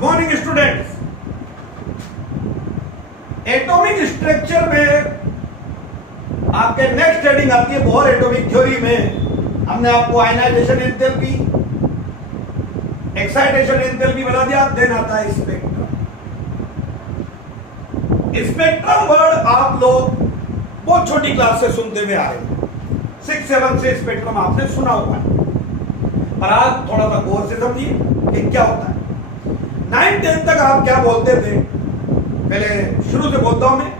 Good morning students. Atomic structure में आपके next heading आती है बोहर एटॉमिक थ्योरी में हमने आपको आयनाइजेशन एंथैल्पी, एक्साइटेशन एंथैल्पी बता दिया। देन आता है स्पेक्ट्रम। स्पेक्ट्रम वर्ड आप लोग बहुत छोटी क्लास से सुनते हुए आ रहे हैं, 6-7 से स्पेक्ट्रम आपने सुना हुआ है, पर आज थोड़ा सा गौर से समझिए कि क्या होता है। 9-10 तक आप क्या बोलते थे, पहले शुरू से बोलता हूं मैं।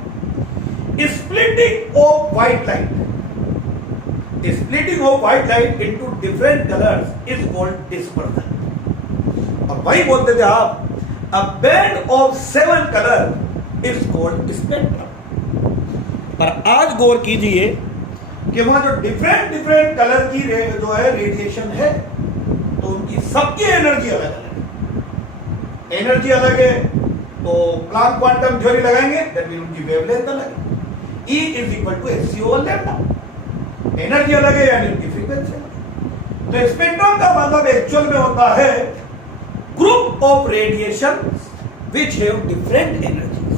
Splitting of white light, splitting of white light into different colours is called dispersion. और वही बोलते थे आप, a band of 7 colour is called spectrum. पर आज गौर कीजिए कि वहां जो डिफरेंट कलर की जो है रेडिएशन है, तो उनकी सबकी एनर्जी अलग अलग है। एनर्जी अलग है तो प्लांक क्वांटम थ्योरी लगाएंगे, दैट मीन उनकी वेवलेंथ अलग है। E is equal to hc over lambda. Energy अलग है यानी उनकी फ्रीक्वेंसी अलग है। तो स्पेक्ट्रम का मतलब एक्चुअल में होता है group of radiation which have different energies.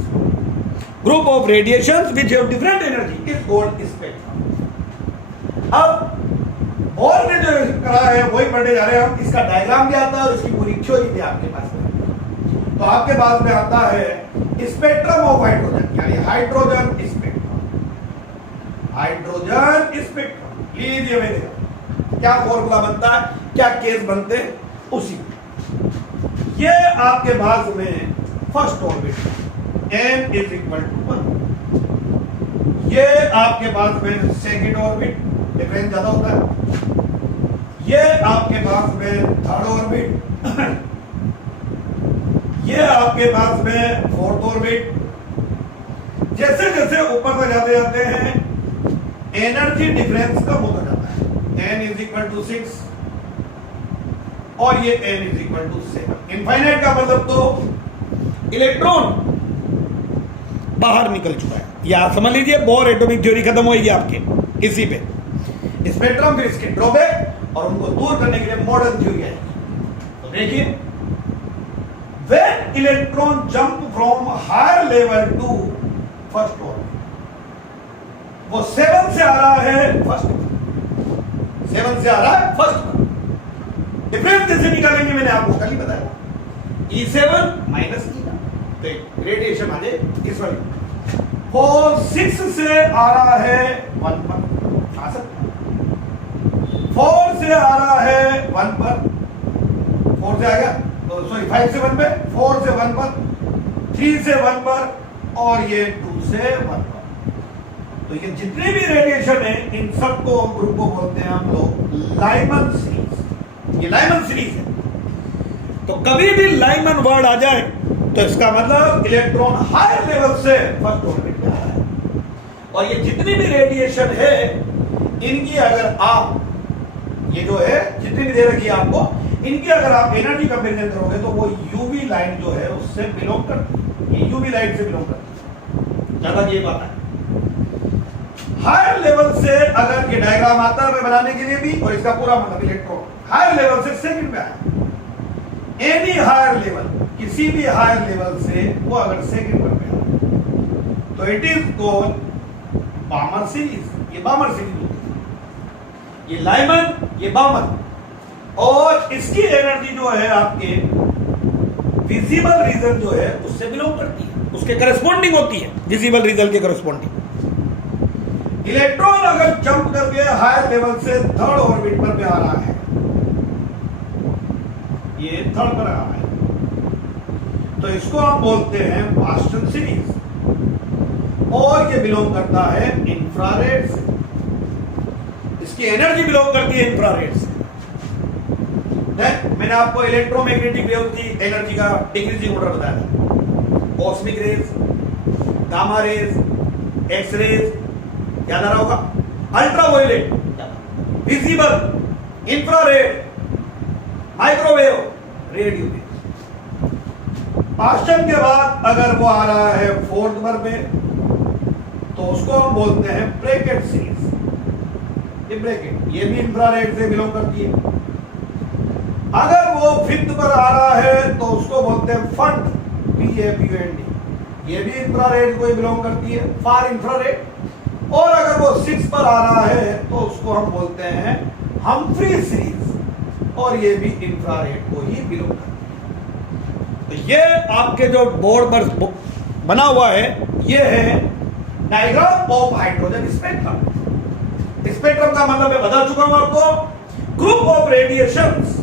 Group of radiations which have different energy is called spectrum. अब और ने जो करा है वही पढ़ने जा रहे हैं हम। इसका डायग्राम भी आता है और इसकी पूरी थ्योरी भी आपके पास में। तो आपके पास में आता है स्पेक्ट्रम ऑफ हाइड्रोजन, यानी हाइड्रोजन स्पेक्ट्रम। हाइड्रोजन स्पेक्ट्रम लीजिए, मैंने क्या फॉर्मूला बनता है, क्या केस बनते हैं, उसी ये आपके पास में first orbit n is equal to 1। ये आपके पास में सेकेंड ऑर्बिट, डिफरेंस ज्यादा होता है। ये आपके पास में थर्ड ऑर्बिट, ये आपके पास में फोर्थ ऑर्बिट। जैसे जैसे ऊपर तक जाते जाते हैं एनर्जी डिफरेंस कम होता जाता है। n इज इक्वल टू 6 और ये n is equal to 7। Infinite का मतलब तो इलेक्ट्रॉन बाहर निकल चुका है। या समझ लीजिए बोर एटॉमिक थ्योरी खत्म होगी आपके इसी पे। स्पेक्ट्रम फिर इसके ड्रॉबैक और उनको दूर करने के लिए मॉडर्न थ्योरी आएगी। तो देखिए, when electron jump from higher level to first orbit, वो 7 से आ रहा है फर्स्ट पर, 7 से आ रहा है फर्स्ट पर। डिफरेंस कैसे निकालेंगे मैंने आपको कल ही बताया, E7 माइनस E, तो रेडिएशन आ जाए इस वाले। वो 6 से आ रहा है 1 पर, आ सकता है। 4 से आ रहा है 1 पर, 4 से आ गया, सॉरी 5 से 1 पे, 4 से 1 पर, 3 से 1 पर, और ये 2 से 1 पर। तो ये जितने भी रेडिएशन है इन सबको ग्रुप को बोलते हैं हम लोग लाइमन सीरीज। ये लाइमन सीरीज है। तो कभी भी लाइमन वर्ड आ जाए तो इसका मतलब इलेक्ट्रॉन हायर लेवल से फर्स्ट ऑर्बिट में आ रहा है। और ये जितनी भी रेडिएशन है इनकी अगर आप, ये जो है जितनी भी दे रखी है आपको, इनकी अगर आप एनर्जी कंपेरिजन करोगे तो वो यूवी लाइट जो है उससे बिलोंग करती है। ये यूवी लाइट से बिलोंग करती है, ज्यादा ये बात है। हायर लेवल से अगर ये डायग्राम आता है बनाने के लिए भी, और इसका पूरा मतलब इलेक्ट्रॉन हायर लेवल से सेकंड में आया, एनी हायर लेवल, किसी भी हायर लेवल से वो अगर सेकंड पर आया तो इट इज कॉल्ड बामर सीरीज। ये बामर सीरीज होती है। ये लाइमन, ये बामर। और इसकी एनर्जी जो है आपके विजिबल रीजन जो है उससे बिलोंग करती है, उसके करस्पॉन्डिंग होती है, विजिबल रीजन के करस्पॉन्डिंग। इलेक्ट्रॉन अगर जंप करके हायर लेवल से थर्ड ऑर्बिट पर भी आ रहा है, ये थर्ड पर आ रहा है, तो इसको हम बोलते हैं पास्टन सीरीज। और ये बिलोंग करता है इंफ्रारेड से। इसकी एनर्जी बिलोंग करती है इंफ्रारेड से। मैंने आपको इलेक्ट्रोमैग्नेटिक वेव की एनर्जी का डिक्रीजिंग ऑर्डर बताया था। Cosmic rays, gamma rays, X rays, याद आ रहा होगा, ultraviolet, visible, infrared, microwave, radio wave. Paschen के बाद अगर वो आ रहा है फोर्थ पर में, तो उसको हम बोलते हैं ब्रैकेट सीरीज। ये ब्रैकेट, ये भी इंफ्रारेड से बिलोंग करती है। अगर वो फिफ्थ पर आ रहा है तो उसको बोलते हैं फंड, PAPUND, ये भी इंफ्रारेड को बिलोंग करती है, फार इंफ्रारेड। और अगर वो 6 पर आ रहा है तो उसको हम बोलते हैं हम्फ्री सीरीज, और ये भी इंफ्रारेड को ही बिलोंग करती है। तो ये आपके जो बोर्ड पर बना हुआ है ये है diagram of hydrogen spectrum. Spectrum का मतलब मैं बता चुका हूं आपको, group of radiations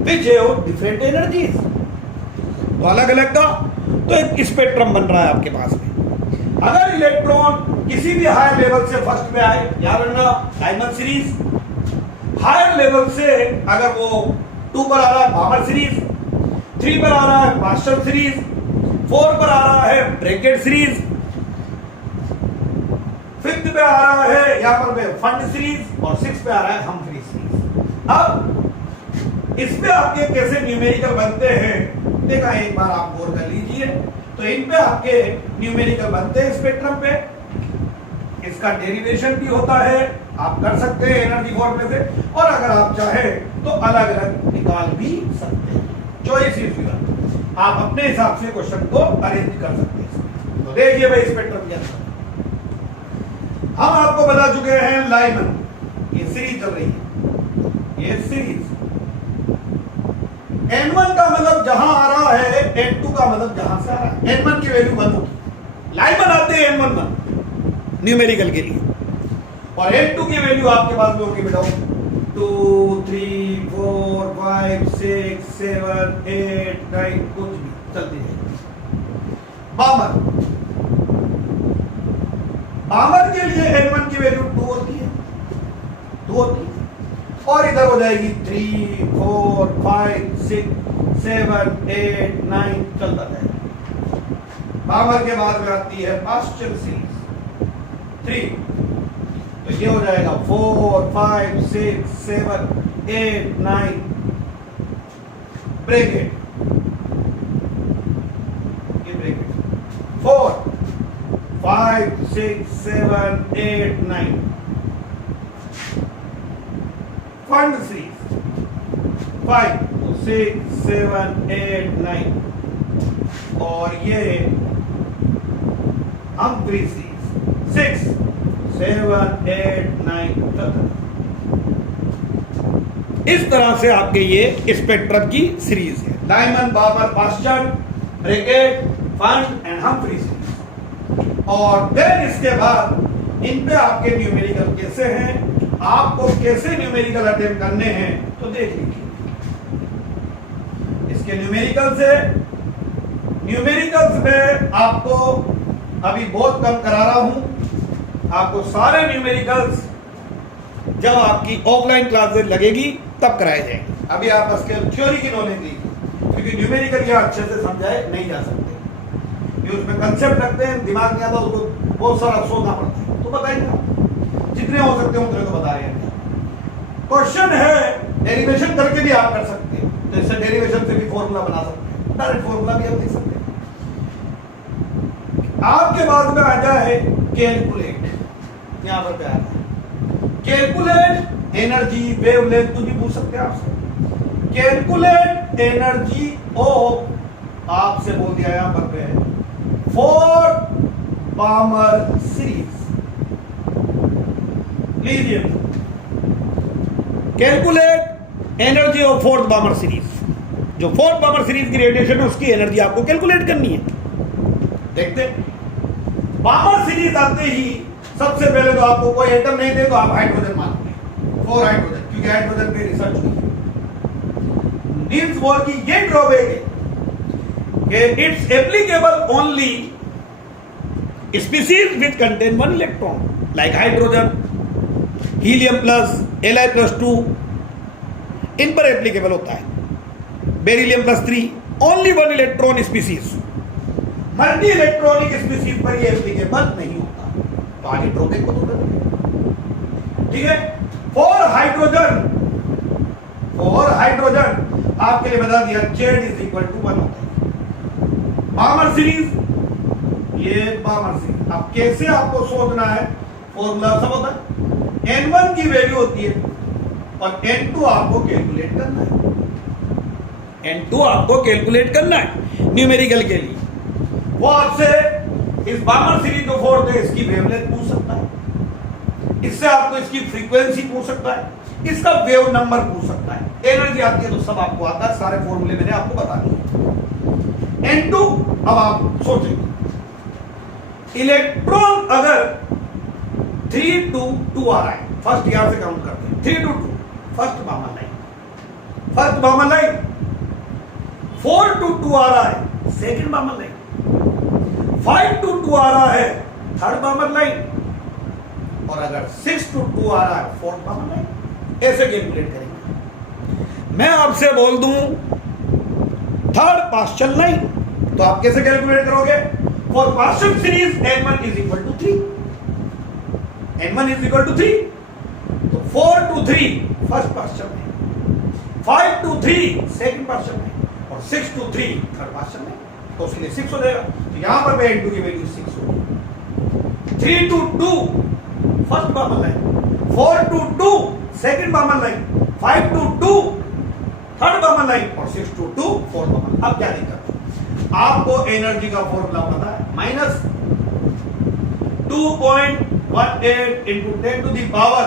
which have different energies, तो अलग अलग का तो एक स्पेक्ट्रम बन रहा है आपके पास में। अगर इलेक्ट्रॉन किसी भी हायर लेवल से फर्स्ट में आए, याद रखना डायमंड सीरीज, हायर लेवल से अगर वो 2 पर आ रहा है बामर सीरीज, 3 पर आ रहा है पास्चर सीरीज, 4 पर आ रहा है ब्रैकेट सीरीज, 5th पे आ रहा है यहां पर फंड सीरीज, और 6 पे आ रहा है हम्फ्री सीरीज। अब इसमें आपके कैसे न्यूमेरिकल बनते हैं देखा, एक बार आप गौर कर लीजिए। तो इन पे आपके न्यूमेरिकल बनते हैं स्पेक्ट्रम पे, इसका डेरिवेशन भी होता है, आप कर सकते हैं एनर्जी फॉर्मूले से, और अगर आप चाहें तो अलग अलग निकाल भी सकते हैं, चॉइस इज योर, आप अपने हिसाब से क्वेश्चन को अरेंज कर सकते हैं। तो देखिए भाई स्पेक्ट्रम क्या है, हम आपको बता चुके हैं लाइमन, ये सीरीज चल रही है, ये सीरीज N1 का मतलब जहां आ रहा है, N2 का मतलब जहां से आ रहा है। N1 की वैल्यू 1 होगी, लाइमन आते हैं N1 न्यूमेरिकल के लिए, और N2 की वैल्यू आपके पास में होगी बेटा 2 3 4 5 6 7 8 9, कुछ भी चलती है। बामर के लिए N1 की वैल्यू 2 होती है, 2 होती है, और इधर हो जाएगी 3 4 5 6 7 8 9, चलता जाएगा। बामर के बाद में आती है पास्चर सीरीज 3, तो ये हो जाएगा 4 5 6 7 8 9, ब्रैकेट, ये ब्रैकेट 4 5 6 7 8 9, फंड सीरीज 5 6 7 8 9, और ये हम्फ्री सीरीज 6 7 8 9। इस तरह से आपके ये स्पेक्ट्रम की सीरीज है, डायमंड, Balmer, Paschen, Brackett, Pfund and Humphreys series. और देन इसके बाद इन पे आपके न्यूमेरिकल कैसे हैं, आपको कैसे न्यूमेरिकल अटेम्प्ट करने हैं, तो देख लीजिए। इसके न्यूमेरिकल्स में आपको अभी बहुत कम करा रहा हूं, आपको सारे न्यूमेरिकल्स जब आपकी ऑफलाइन क्लासेस लगेगी तब कराए जाएंगे। अभी आप बस केवल थ्योरी की नॉलेज लीजिए, क्योंकि न्यूमेरिकल यह अच्छे से समझाए नहीं जा सकते, ये उसमें कंसेप्ट रखते हैं, दिमाग में आता है, उसको बहुत सारा सोचना पड़ता है। तो बताइए आप जितने हो सकते हैं उतने तो बता रहे हैं। क्वेश्चन है डेरिवेशन करके भी आप कर सकते हैं, तो इससे डेरिवेशन से भी फॉर्मूला बना सकते हैं, डायरेक्ट फॉर्मूला भी आप लिख सकते हैं। आपके बाद में आ जाए कैलकुलेट, यहां पर क्या है कैलकुलेट एनर्जी वेवलेंथ, तो भी पूछ सकते हैं आपसे। कैलकुलेट एनर्जी ऑफ, आपसे बोल दिया यहां पर फॉर बामर सीरीज, लीजिए calculate energy of fourth Balmer series, जो फोर्थ बामर सीरीज की रेडिएशन है उसकी एनर्जी आपको कैलकुलेट करनी है। देखते बामर सीरीज आते ही सबसे पहले तो आपको कोई एटम नहीं दे तो आप हाइड्रोजन मानते हैं, 4 हाइड्रोजन, क्योंकि हाइड्रोजन पे रिसर्च हुई है। नील्स बोर की ये ड्रॉबैक है कि it's applicable only species which contain 1 electron, like hydrogen, helium plus, Li+2, इन पर एप्लीकेबल होता है। Beryllium +3 only 1 electron species, multi electronic species पर ये एप्लीकेबल नहीं होता। तो आगे ड्रॉबैक को तो कर, ठीक है। फॉर हाइड्रोजन आपके लिए बता दिया Z = 1 होता है। बामर सीरीज, ये बामर सीरीज, अब कैसे आपको सोचना है, फॉर्मूला सब होता है। N1 की वैल्यू होती है और N2 आपको कैलकुलेट करना है। N2 आपको कैलकुलेट करना है न्यूमेरिकल के लिए। वो आपसे इस बामर सीरीज जो फोर्थ है इसकी वेवलेंथ पूछ सकता है, इससे आपको इसकी फ्रीक्वेंसी पूछ सकता है, इसका वेव नंबर पूछ सकता है, एनर्जी आती है तो सब आपको आता है, सारे फॉर्मूले मैंने आपको बता दिए। N2 अब आप सोचेंगे इलेक्ट्रॉन अगर 3 to 2 आ रहा है, फर्स्ट यहां से काउंट करते हैं 3 to 2 फर्स्ट बामर लाइन, 4 to 2 आ रहा है सेकंड बामर लाइन, 5 to 2 आ रहा है थर्ड बामर लाइन, और अगर 6 to 2 आ रहा है फोर्थ बामर लाइन। ऐसे कैलकुलेट करेंगे। मैं आपसे बोल दूं थर्ड पार्शियल लाइन, तो आप कैसे कैलकुलेट करोगे? For partial series n1 is equal to 3, n1 is equal to 3, तो 4 to 3 first partial line, 5 to 3 second partial line, और 6 to 3 थर्ड पार्शियल लाइन, तो उसके लिए 6 हो जाएगा। तो यहां पर मैं n2 की वैल्यू 6 होगी। 3 to 2 first बामर line, 4 to 2 second बामर line, 5 to 2 third बामर line, और 6 to 2 फोर्थ बामर। अब क्या दिक्कत है? आपको एनर्जी का फॉर्मूला पता है, minus 2.18 into 10 to the power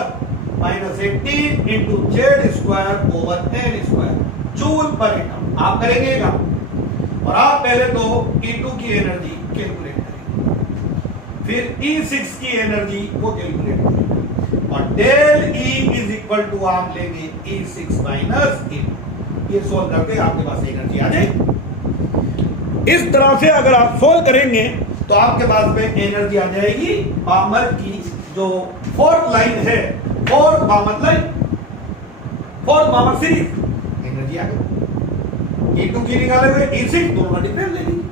minus 18 into Z square over n square joule per atom. आप करेंगे क्या? और आप पहले तो E2 की एनर्जी कैलकुलेट करेंगे, फिर E6 की एनर्जी को कैलकुलेट करेंगे, और del E is equal to आप लेंगे E6 माइनस E2। ये सोल्व करके आपके पास एनर्जी आ जाएगी। इस तरह से अगर आप सोल्व करेंगे तो आपके पास में एनर्जी आ जाएगी बामर की जो फोर्थ लाइन है, fourth Balmer line, fourth Balmer series energy आ गई। E2 की निकाले हुए E6 दोनों डिफरेंस ले लीजिए।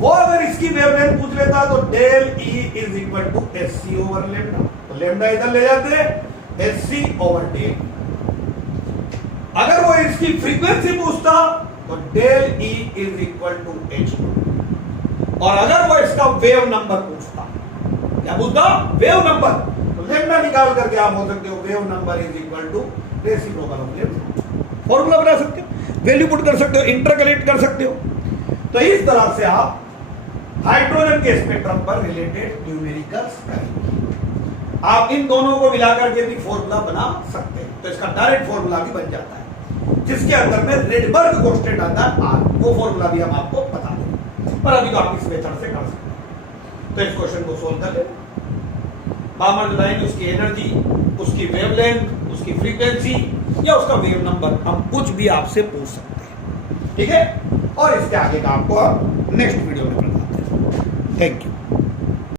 वो अगर इसकी वेवलेंथ पूछ लेता तो del E is equal to SC over lambda, तो लेमडा इधर ले जाते हैं SC ओवर डेल। अगर वो इसकी फ्रीक्वेंसी पूछता तो del E is equal to H2, और अगर वो इसका वेव नंबर पूछता, क्या पूछता? वेव नंबर, तो लेमडा निकाल करके आप बोल सकते हो wave number is equal to reciprocal of lambda. Formula बना सकते हो, वैल्यू पुट कर सकते हो, इंटरकलेक्ट कर सकते हो। तो इस तरह से आप हाइड्रोजन के स्पेक्ट्रम पर रिलेटेड न्यूमेरिकल्स करेंगे। आप इन दोनों को मिलाकर के भी फॉर्मूला बना सकते हैं, तो इसका डायरेक्ट फॉर्मूला भी बन जाता है, जिसके अंदर में रेडबर्ग कांस्टेंट आता है R, वो फॉर्मूला भी हम आपको बता देंगे, पर अभी तो आप इस मेथड से कर सकते हैं। तो इस क्वेश्चन को सोल्व कर ले। बामर लाइन, उसकी एनर्जी, उसकी वेवलेंथ, उसकी फ्रीक्वेंसी या उसका वेव नंबर, हम कुछ भी आपसे पूछ सकते हैं, ठीक है। और इसके आगे का आपको नेक्स्ट वीडियो में बताते हैं। Thank you.